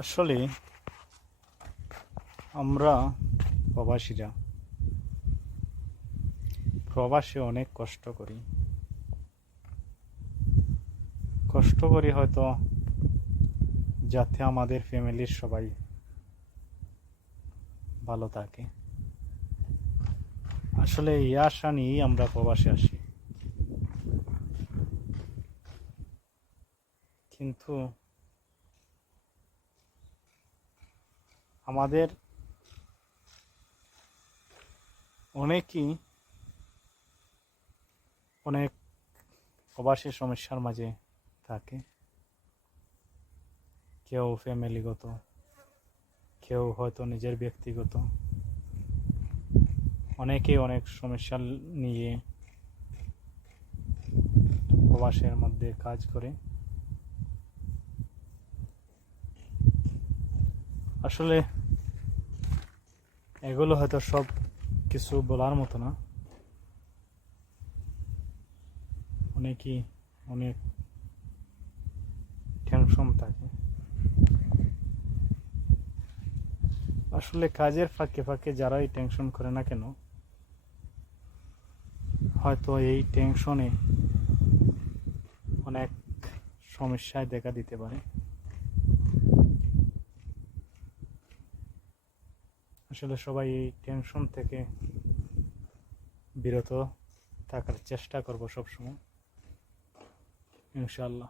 আসলে আমরা প্রবাসে অনেক কষ্ট করি হয়তো যাতে আমাদের ফ্যামিলির সবাই ভালো থাকে। আসলে এই আশা নিয়েই আমরা প্রবাসে আসি, কিন্তু আমাদের অনেকেই অনেক প্রবাসী সমস্যার মাঝে থাকে। কেউ ফ্যামিলিগত, কেউ হয়তো নিজের ব্যক্তিগত, অনেকেই অনেক সমস্যা নিয়ে প্রবাসের মধ্যে কাজ করে। আসলে এগুলো হয়তো সব কিছু বলার মতো না। অনেকেই অনেক টেনশন থাকে। আসলে কাজের ফাঁকে ফাঁকে যারাই টেনশন করে না কেন, হয়তো এই টেনশনে অনেক সমস্যায় দেখা দিতে পারে। আসলে সবাই এই টেনশন থেকে বিরত থাকার চেষ্টা করব সবসময়, ইনশাআল্লাহ।